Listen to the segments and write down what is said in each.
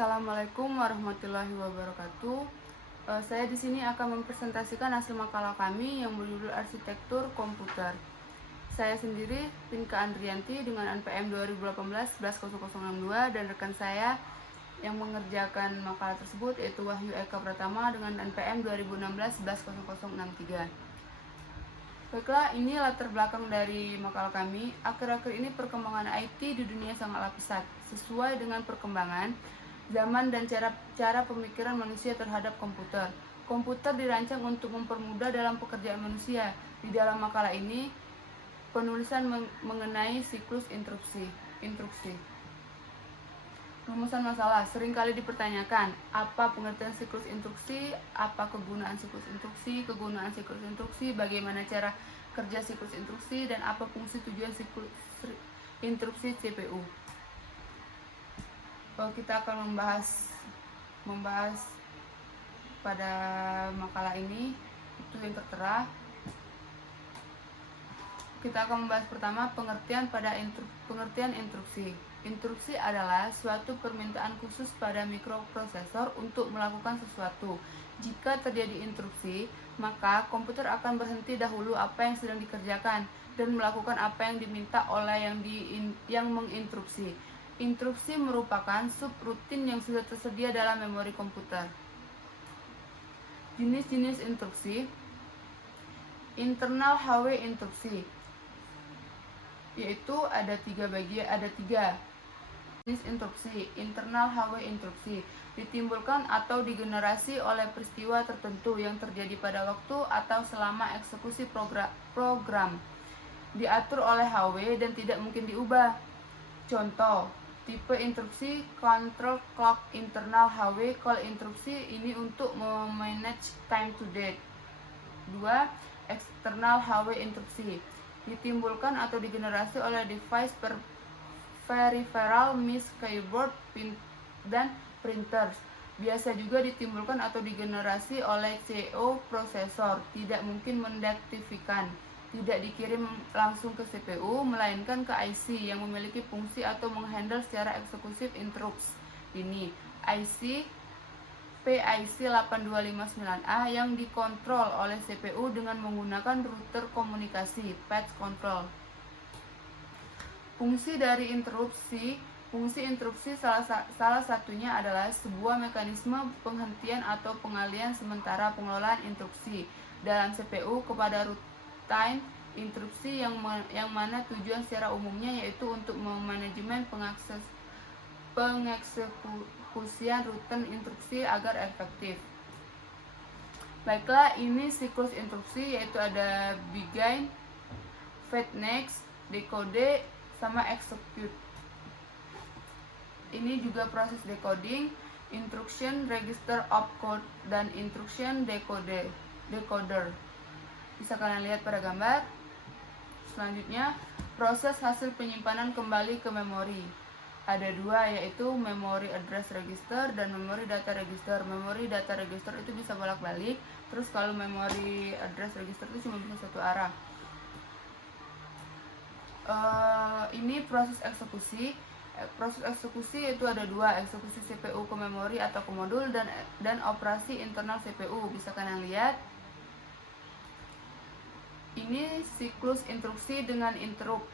Assalamualaikum warahmatullahi wabarakatuh. Saya di sini akan mempresentasikan hasil makalah kami yang berjudul Arsitektur Komputer. Saya sendiri Pinka Andrianti dengan NPM 2018-11062 dan rekan saya yang mengerjakan makalah tersebut yaitu Wahyu Eka Pratama dengan NPM 2016-11063. Baiklah, ini latar belakang dari makalah kami. Akhir-akhir ini perkembangan IT di dunia sangatlah pesat. Sesuai dengan perkembangan zaman dan cara pemikiran manusia terhadap komputer. Komputer dirancang untuk mempermudah dalam pekerjaan manusia. Di dalam makalah ini, penulisan mengenai siklus instruksi. Rumusan masalah seringkali dipertanyakan, apa pengertian siklus instruksi, apa kegunaan siklus instruksi, bagaimana cara kerja siklus instruksi, dan apa fungsi tujuan siklus instruksi CPU. Kita akan membahas pada makalah ini itu yang tertera. Kita akan membahas pertama pengertian instruksi. Instruksi adalah suatu permintaan khusus pada mikroprosesor untuk melakukan sesuatu. Jika terjadi instruksi, maka komputer akan berhenti dahulu apa yang sedang dikerjakan dan melakukan apa yang diminta oleh yang menginstruksi. Instruksi merupakan subrutin yang sudah tersedia dalam memori komputer. Jenis-jenis instruksi. Internal HW instruksi, yaitu ada tiga jenis instruksi. Internal HW instruksi ditimbulkan atau digenerasi oleh peristiwa tertentu yang terjadi pada waktu atau selama eksekusi program. Diatur oleh HW dan tidak mungkin diubah. Contoh, tipe instruksi control clock. Internal HW call instruksi ini untuk memanage time to date. 2. External HW instruksi ditimbulkan atau digenerasi oleh device peripheral, mice, keyboard, dan printers. Biasa juga ditimbulkan atau digenerasi oleh CO prosesor. Tidak mungkin mendaktifkan. Tidak dikirim langsung ke CPU, melainkan ke IC yang memiliki fungsi atau menghandle secara eksekutif interrupts. Ini IC PIC8259A yang dikontrol oleh CPU dengan menggunakan router komunikasi patch control. Fungsi dari interupsi. Fungsi interupsi salah satunya adalah sebuah mekanisme penghentian atau pengalihan sementara pengelolaan instruksi dalam CPU kepada runtime instruksi yang mana tujuan secara umumnya yaitu untuk memanajemen pengeksekusian runtime instruksi agar efektif. Baiklah, ini siklus instruksi yaitu ada begin, fetch next, decode, sama execute. Ini juga proses decoding, instruction register opcode, dan instruction decoder. Bisa kalian lihat pada gambar. Selanjutnya, proses hasil penyimpanan kembali ke memori. Ada dua, yaitu memory address register dan memory data register. Memory data register itu bisa bolak-balik, terus kalau memory address register itu cuma bisa satu arah. Ini proses eksekusi. Proses eksekusi itu ada dua, eksekusi CPU ke memori atau ke modul dan operasi internal CPU. Bisa kalian lihat. Ini siklus instruksi dengan interrupt,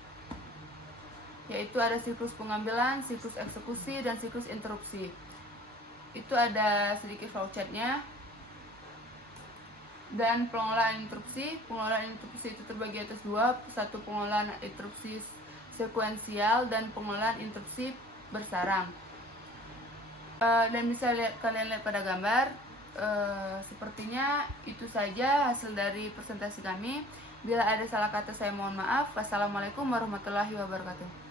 yaitu ada siklus pengambilan, siklus eksekusi, dan siklus interupsi. Itu ada sedikit flowchartnya. Dan pengelolaan interupsi itu terbagi atas dua, satu pengelolaan interupsi sekuensial dan pengelolaan interupsi bersarang. Dan bisa kalian lihat pada gambar. Sepertinya itu saja hasil dari presentasi kami. Bila ada salah kata saya mohon maaf. Wassalamualaikum warahmatullahi wabarakatuh.